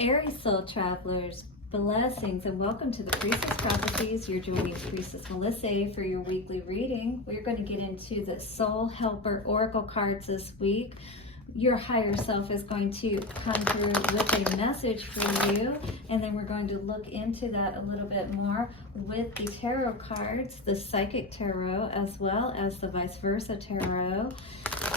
Aries soul travelers, blessings and welcome to the Priestess Prophecies. You're joining Priestess Melissae for your weekly reading. We're going to get into the Soul Helper Oracle cards this week. Your higher self is going to come through with a message for you, and then we're going to look into that a little bit more with the tarot cards, the Psychic Tarot as well as the Vice Versa Tarot.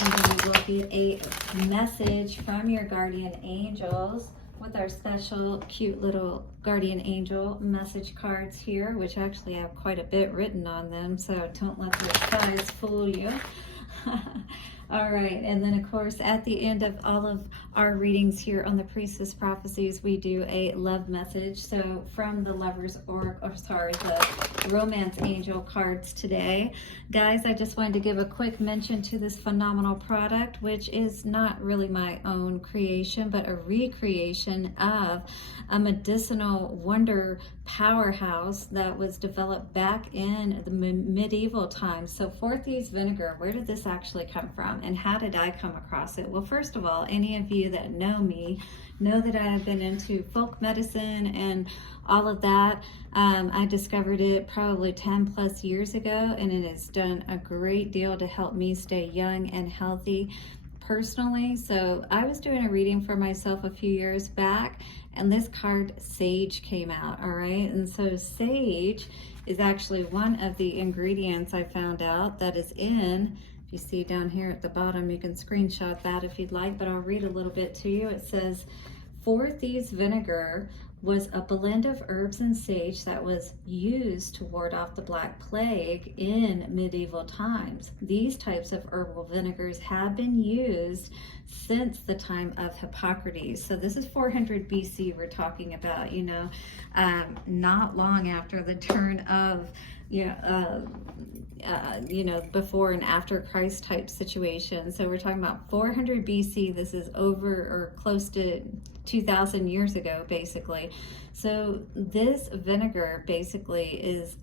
And then we will get a message from your guardian angels with our special cute little guardian angel message cards here, which actually have quite a bit written on them, so don't let your size fool you. All right, and then of course at the end of all of our readings here on the Priestess Prophecies, we do a love message. So from the Lovers Oracle, the Romance Angel cards today. Guys, I just wanted to give a quick mention to this phenomenal product, which is not really my own creation, but a recreation of a medicinal wonder powerhouse that was developed back in the medieval times. So Forties vinegar, where did this actually come from and how did I come across it? Well, first of all, any of you that know me know that I have been into folk medicine and all of that. I discovered it probably 10 plus years ago, and it has done a great deal to help me stay young and healthy personally. So I was doing a reading for myself a few years back, and this card sage came out. All right, and so sage is actually one of the ingredients I found out that is in, if you see down here at the bottom, you can screenshot that if you'd like, but I'll read a little bit to you. It says, Forties vinegar was a blend of herbs and sage that was used to ward off the Black Plague in medieval times. These types of herbal vinegars have been used since the time of Hippocrates. So this is 400 BC we're talking about, you know, not long after the turn of, before and after Christ type situation. So we're talking about 400 BC. This is over or close to 2,000 years ago, basically. So this vinegar basically is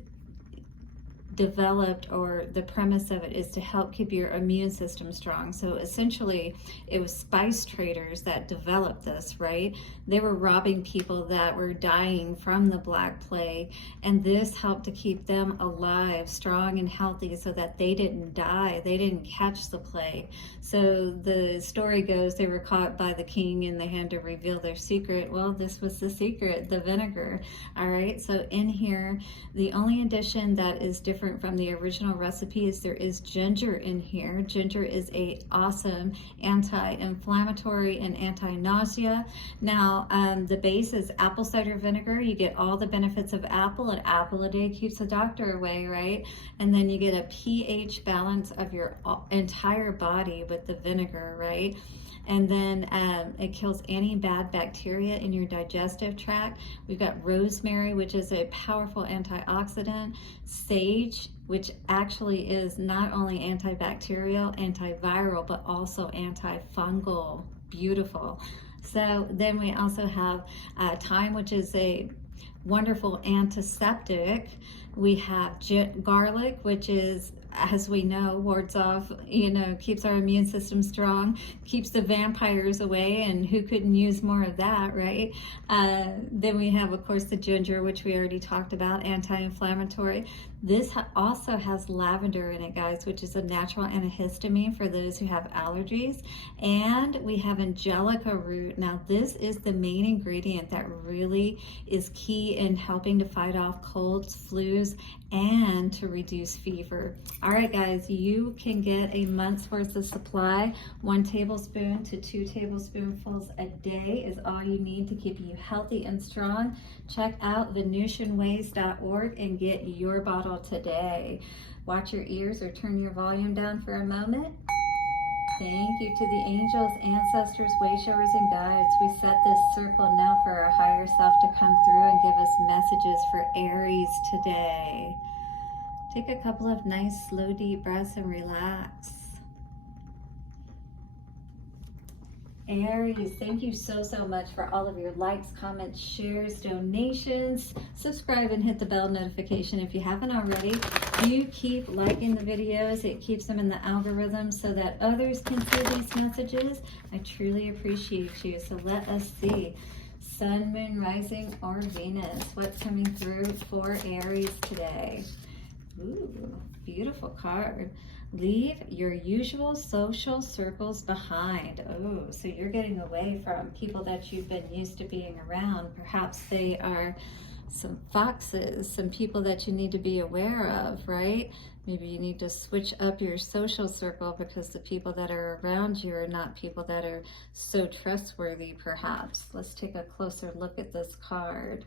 developed, or the premise of it is to help keep your immune system strong. So essentially it was spice traders that developed this, right? They were robbing people that were dying from the Black Plague, and this helped to keep them alive, strong and healthy, so that they didn't die, they didn't catch the plague. So the story goes they were caught by the king and they had to reveal their secret. Well, this was the secret, the vinegar. All right, so in here, the only addition that is different from the original recipe is there is ginger in here. Ginger is a awesome anti-inflammatory and anti-nausea. Now the base is apple cider vinegar. You get all the benefits of apple. An apple a day keeps the doctor away, right? And then you get a pH balance of your entire body with the vinegar, right? And then it kills any bad bacteria in your digestive tract. We've got rosemary, which is a powerful antioxidant. Sage, which actually is not only antibacterial, antiviral, but also antifungal. Beautiful. So then we also have thyme, which is a wonderful antiseptic. We have garlic, which is, as we know, wards off, keeps our immune system strong, keeps the vampires away, and who couldn't use more of that, right? Then we have, of course, the ginger, which we already talked about, anti-inflammatory. This also has lavender in it, guys, which is a natural antihistamine for those who have allergies. And we have angelica root. Now, this is the main ingredient that really is key in helping to fight off colds, flus, and to reduce fever. All right, guys, you can get a month's worth of supply. 1 tablespoon to 2 tablespoonfuls a day is all you need to keep you healthy and strong. Check out venusianways.org and get your bottle today. Watch your ears or turn your volume down for a moment. Thank you to the angels, ancestors, wayshowers, and guides. We set this circle now for our higher self to come through and give us messages for Aries today. Take a couple of nice, slow, deep breaths and relax. Aries, thank you so much for all of your likes, comments, shares, donations. Subscribe and hit the bell notification if you haven't already. You keep liking the videos. It keeps them in the algorithm so that others can see these messages. I truly appreciate you. So let us see. Sun, Moon, Rising, or Venus. What's coming through for Aries today? Ooh, beautiful card. Leave your usual social circles behind. Oh, so you're getting away from people that you've been used to being around. Perhaps they are some foxes, some people that you need to be aware of, right? Maybe you need to switch up your social circle because the people that are around you are not people that are so trustworthy, perhaps. Let's take a closer look at this card.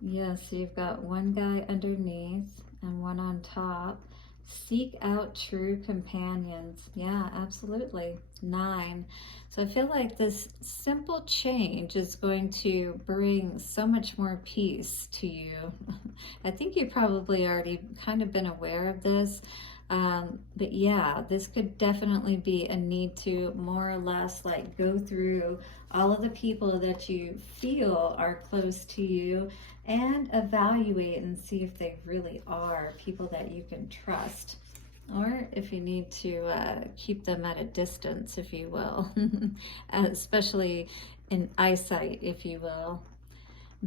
Yeah, so you've got one guy underneath and one on top. Seek out true companions. Yeah, absolutely. 9. So I feel like this simple change is going to bring so much more peace to you. I think you've probably already kind of been aware of this. But yeah, this could definitely be a need to more or less like go through all of the people that you feel are close to you and evaluate and see if they really are people that you can trust, or if you need to keep them at a distance, if you will, especially in eyesight, if you will.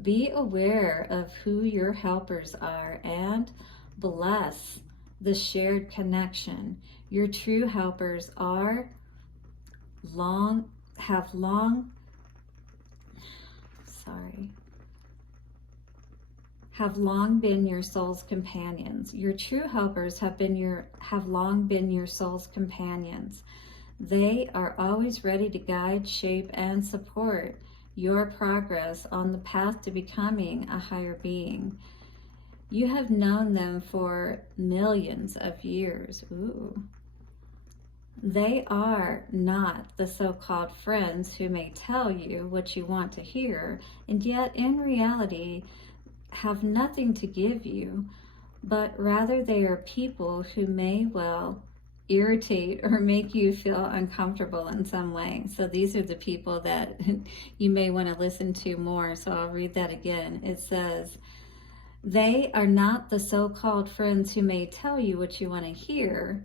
Be aware of who your helpers are and bless the shared connection. Your true helpers are have long been your soul's companions. Your true helpers have long been your soul's companions. They are always ready to guide, shape, and support your progress on the path to becoming a higher being. You have known them for millions of years. Ooh. They are not the so-called friends who may tell you what you want to hear, and yet in reality have nothing to give you, but rather they are people who may well irritate or make you feel uncomfortable in some way. So these are the people that you may want to listen to more. So I'll read that again. It says, they are not the so-called friends who may tell you what you want to hear,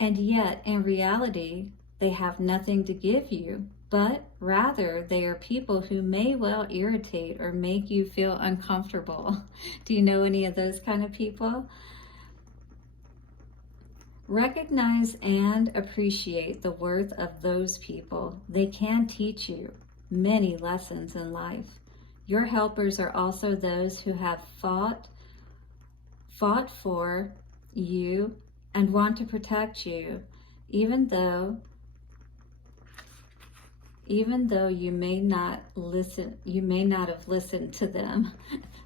and yet in reality they have nothing to give you, but rather they are people who may well irritate or make you feel uncomfortable. Do you know any of those kind of people? Recognize and appreciate the worth of those people. They can teach you many lessons in life. Your helpers are also those who have fought for you and want to protect you, even though you may not have listened to them.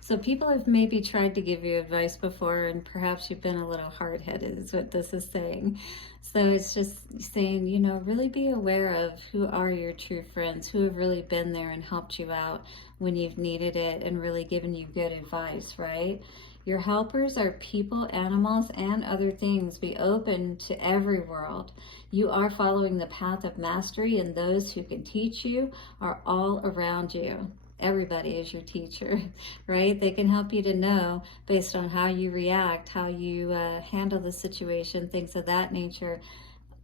So people have maybe tried to give you advice before, and perhaps you've been a little hard-headed, is what this is saying. So it's just saying, you know, really be aware of who are your true friends, who have really been there and helped you out when you've needed it and really given you good advice, right? Your helpers are people, animals, and other things. Be open to every world. You are following the path of mastery, and those who can teach you are all around you. Everybody is your teacher, right? They can help you to know based on how you react, how you handle the situation, things of that nature,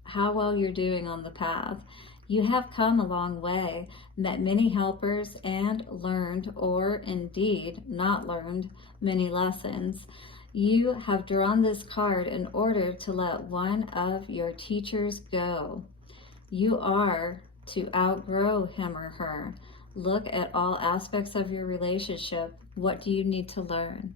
how well you're doing on the path. You have come a long way, met many helpers, and learned, or indeed not learned, many lessons. You have drawn this card in order to let one of your teachers go. You are to outgrow him or her. Look at all aspects of your relationship. What do you need to learn?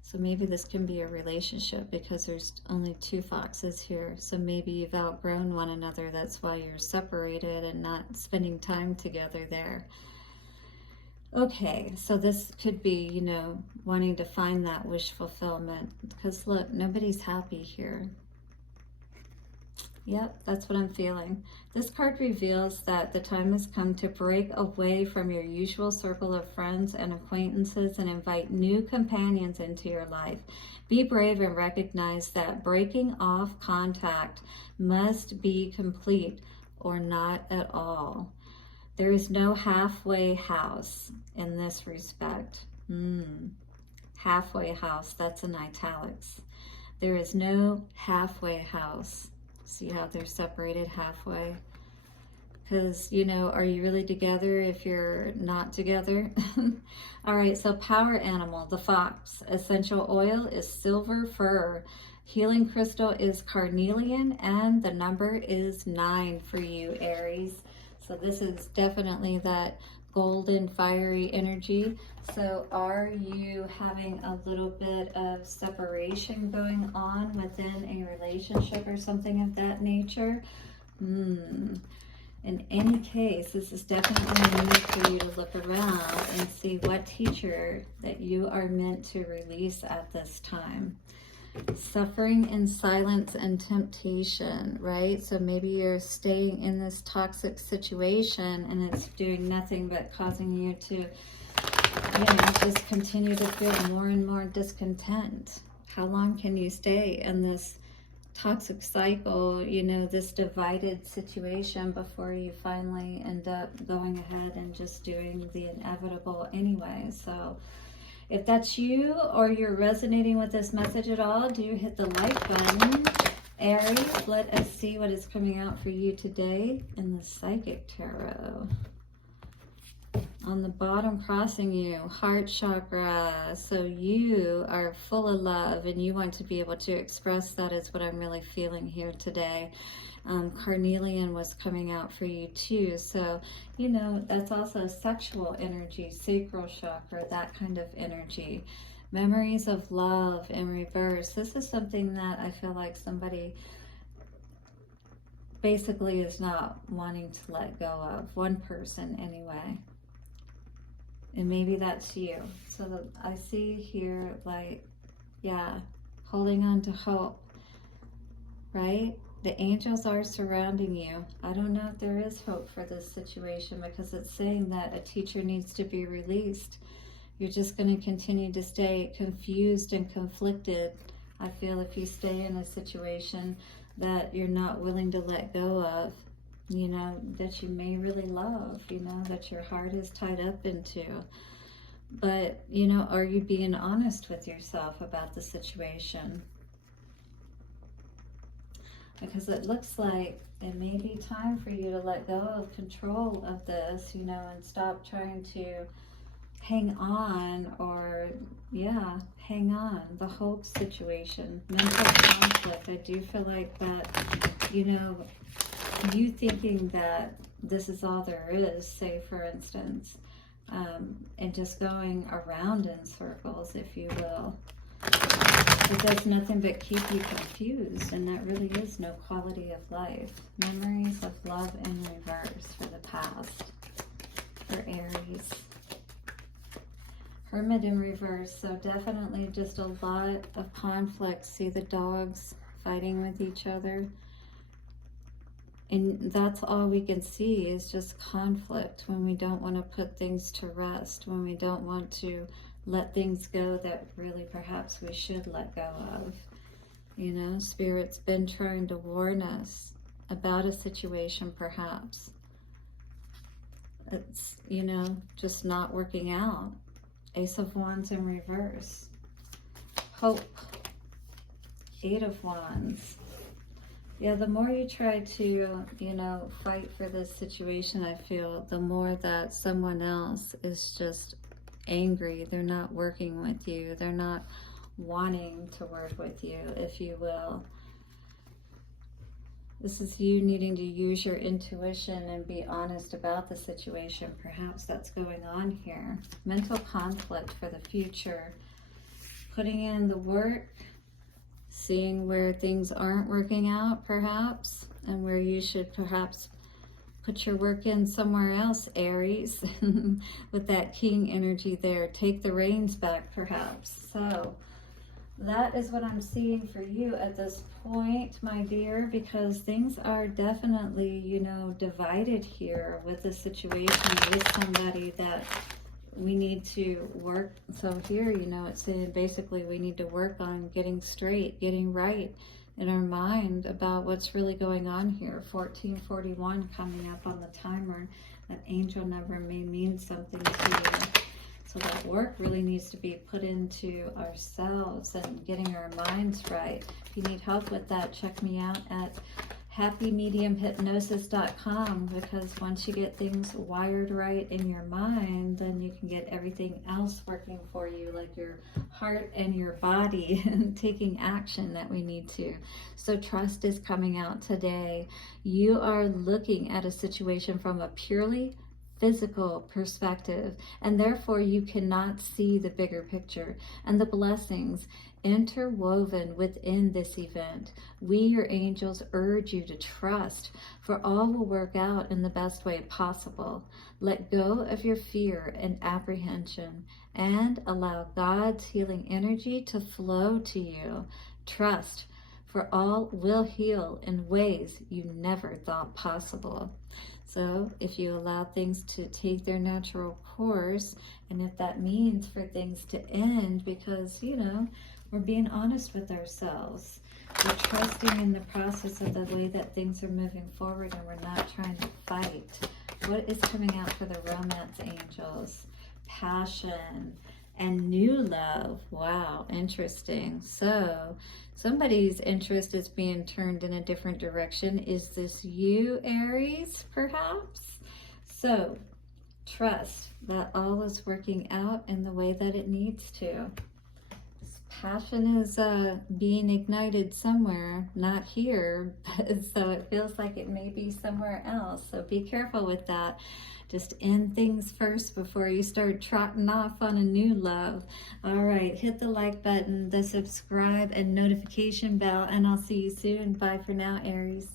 So maybe this can be a relationship because there's only 2 foxes here. So maybe you've outgrown one another. That's why you're separated and not spending time together there. Okay, so this could be, you know, wanting to find that wish fulfillment. Because look, nobody's happy here. Yep, that's what I'm feeling. This card reveals that the time has come to break away from your usual circle of friends and acquaintances and invite new companions into your life. Be brave and recognize that breaking off contact must be complete or not at all. There is no halfway house in this respect. Halfway house, that's in italics. There is no halfway house. See how they're separated halfway? Because, you know, are you really together if you're not together? All right, so power animal, the fox. Essential oil is silver fir. Healing crystal is carnelian, and the number is 9 for you, Aries. So this is definitely that golden fiery energy. So are you having a little bit of separation going on within a relationship or something of that nature? In any case, this is definitely a need for you to look around and see what teacher that you are meant to release at this time. Suffering in silence and temptation, right? So maybe you're staying in this toxic situation and it's doing nothing but causing you to, you know, just continue to feel more and more discontent. How long can you stay in this toxic cycle, you know, this divided situation before you finally end up going ahead and just doing the inevitable anyway? So if that's you or you're resonating with this message at all, do hit the like button. Aries, let us see what is coming out for you today in the Psychic Tarot. On the bottom, crossing you, heart chakra. So you are full of love and you want to be able to express that, is what I'm really feeling here today. Carnelian was coming out for you too. So, you know, that's also sexual energy, sacral chakra, that kind of energy. Memories of love in reverse. This is something that I feel like somebody basically is not wanting to let go of. One person anyway. And maybe that's you. So I see here, like, yeah, holding on to hope, right? The angels are surrounding you. I don't know if there is hope for this situation because it's saying that a teacher needs to be released. You're just going to continue to stay confused and conflicted. I feel if you stay in a situation that you're not willing to let go of, you know, that you may really love, you know, that your heart is tied up into. But, you know, are you being honest with yourself about the situation? Because it looks like it may be time for you to let go of control of this, you know, and stop trying to hang on or, yeah, hang on. The hope situation, mental conflict. I do feel like that, you know, you thinking that this is all there is, say for instance, and just going around in circles, if you will. It does nothing but keep you confused, and that really is no quality of life. Memories of love in reverse for the past, for Aries. Hermit in reverse, so definitely just a lot of conflict. See the dogs fighting with each other. And that's all we can see is just conflict when we don't want to put things to rest, when we don't want to let things go that really perhaps we should let go of. You know, Spirit's been trying to warn us about a situation perhaps. It's, you know, just not working out. Ace of Wands in reverse. Hope. 8 of Wands. Yeah, the more you try to, you know, fight for this situation, I feel, the more that someone else is just angry. They're not working with you. They're not wanting to work with you, if you will. This is you needing to use your intuition and be honest about the situation. Perhaps that's going on here. Mental conflict for the future. Putting in the work, seeing where things aren't working out, perhaps, and where you should perhaps put your work in somewhere else, Aries, with that king energy there. Take the reins back, perhaps. So that is what I'm seeing for you at this point, my dear, because things are definitely, you know, divided here with the situation with somebody that we need to work. So here, you know, it's saying basically we need to work on getting straight, getting right in our mind about what's really going on here. 1441 coming up on the timer. That angel number may mean something to you. So that work really needs to be put into ourselves and getting our minds right. If you need help with that, check me out at happymediumhypnosis.com, because once you get things wired right in your mind, then you can get everything else working for you, like your heart and your body, and taking action that we need to. So trust is coming out today. You are looking at a situation from a purely physical perspective, and therefore you cannot see the bigger picture and the blessings interwoven within this event. We, your angels, urge you to trust, for all will work out in the best way possible. Let go of your fear and apprehension and allow God's healing energy to flow to you. Trust, for all will heal in ways you never thought possible. So if you allow things to take their natural course, and if that means for things to end, because, you know, we're being honest with ourselves, we're trusting in the process of the way that things are moving forward, and we're not trying to fight. What is coming out for the romance angels? Passion and new love. Wow, interesting. So somebody's interest is being turned in a different direction. Is this you, Aries, perhaps? So trust that all is working out in the way that it needs to. This passion is being ignited somewhere, not here, so it feels like it may be somewhere else. So be careful with that. Just end things first before you start trotting off on a new love. All right, hit the like button, the subscribe and notification bell, and I'll see you soon. Bye for now, Aries.